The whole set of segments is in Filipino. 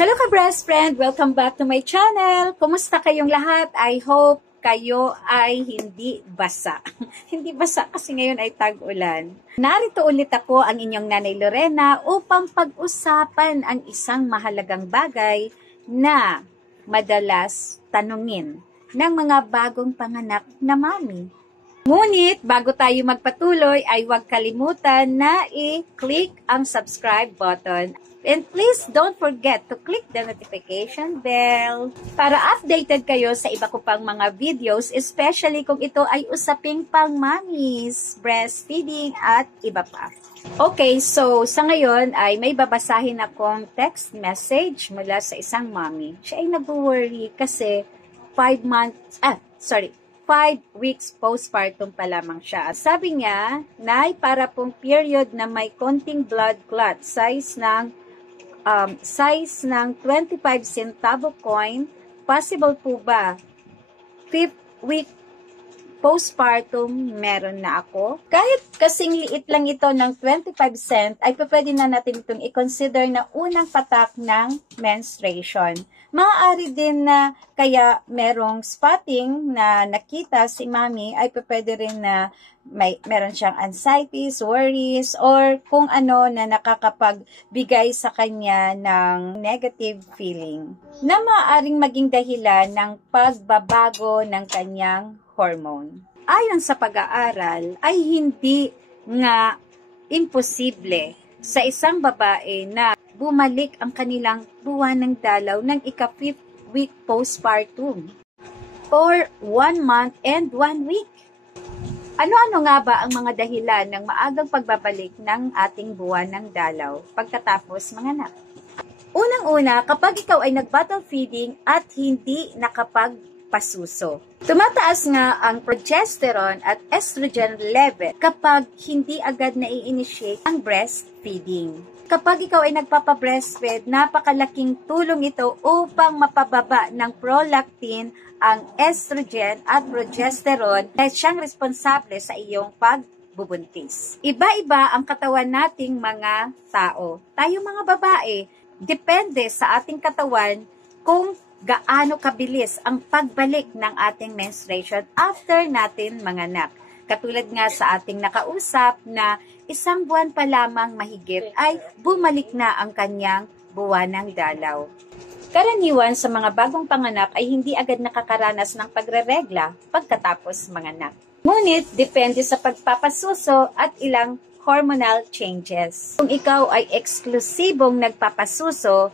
Hello ka-breast friend! Welcome back to my channel! Kumusta kayong lahat? I hope kayo ay hindi basa. Hindi basa kasi ngayon ay tag-ulan. Narito ulit ako, ang inyong Nanay Lorena, upang pag-usapan ang isang mahalagang bagay na madalas tanungin ng mga bagong panganak na mami. Ngunit, bago tayo magpatuloy, ay huwag kalimutan na i-click ang subscribe button. And please don't forget to click the notification bell para updated kayo sa iba ko pang mga videos, especially kung ito ay usaping pang mommies, breastfeeding at iba pa. Okay, so sa ngayon ay may babasahin akong text message mula sa isang mommy. Siya ay nag-worry kasi 5 weeks postpartum pa lamang siya. Sabi niya, Nay, para pong period na may konting blood clot, size ng 25 centavo coin, possible po ba? 5th week postpartum, meron na ako. Kahit kasing liit lang ito ng 25 cent, ay pwede na natin itong i-consider na unang patak ng menstruation. Maaari din na kaya merong spotting na nakita si mami, ay pwede rin na meron siyang anxieties, worries, or kung ano na nakakapagbigay sa kanya ng negative feeling na maaaring maging dahilan ng pagbabago ng kanyang hormone. Ayon sa pag-aaral, ay hindi nga imposible sa isang babae na bumalik ang kanilang buwan ng dalaw ng ika-5th week postpartum or 1 month and 1 week. Ano-ano nga ba ang mga dahilan ng maagang pagbabalik ng ating buwan ng dalaw pagkatapos manganak? Unang-una, kapag ikaw ay nag-bottle feeding at hindi nakapagpasuso. Tumataas nga ang progesterone at estrogen level kapag hindi agad na-i-initiate ang breastfeeding. Kapag ikaw ay nagpapa-breastfeed, napakalaking tulong ito upang mapababa ng prolactin ang estrogen at progesterone na siyang responsable sa iyong pagbubuntis. Iba-iba ang katawan nating mga tao. Tayo mga babae, depende sa ating katawan kung gaano kabilis ang pagbalik ng ating menstruation after natin manganak. Katulad nga sa ating nakausap na 1 buwan pa lamang mahigit ay bumalik na ang kanyang buwan ng dalaw. Karaniwan sa mga bagong panganak ay hindi agad nakakaranas ng pagreregla pagkatapos manganak. Ngunit depende sa pagpapasuso at ilang hormonal changes. Kung ikaw ay eksklusibong nagpapasuso,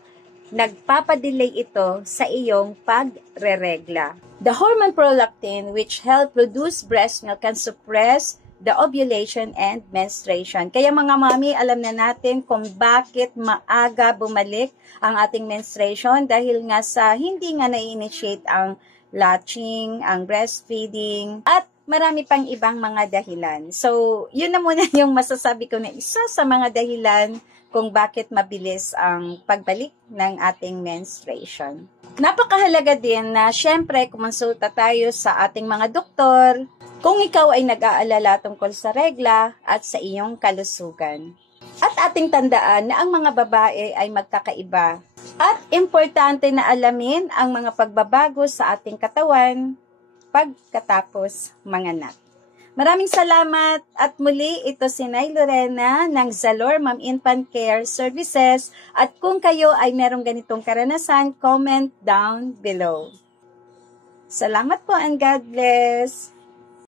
nagpapadelay ito sa iyong pagreregla. The hormone prolactin, which help produce breast milk, can suppress the ovulation and menstruation. Kaya mga mami, alam na natin kung bakit maaga bumalik ang ating menstruation dahil nga sa hindi nga na-initiate ang latching, ang breastfeeding, at marami pang ibang mga dahilan. So, yun na muna yung masasabi ko na isa sa mga dahilan kung bakit mabilis ang pagbalik ng ating menstruation. Napakahalaga din na syempre kumonsulta tayo sa ating mga doktor kung ikaw ay nag-aalala tungkol sa regla at sa iyong kalusugan. At ating tandaan na ang mga babae ay magkakaiba at importante na alamin ang mga pagbabago sa ating katawan pagkatapos manganak. Maraming salamat at muli ito si Nay Lorena ng Zalor Mom Infant Care Services at kung kayo ay merong ganitong karanasan, comment down below. Salamat po and God bless!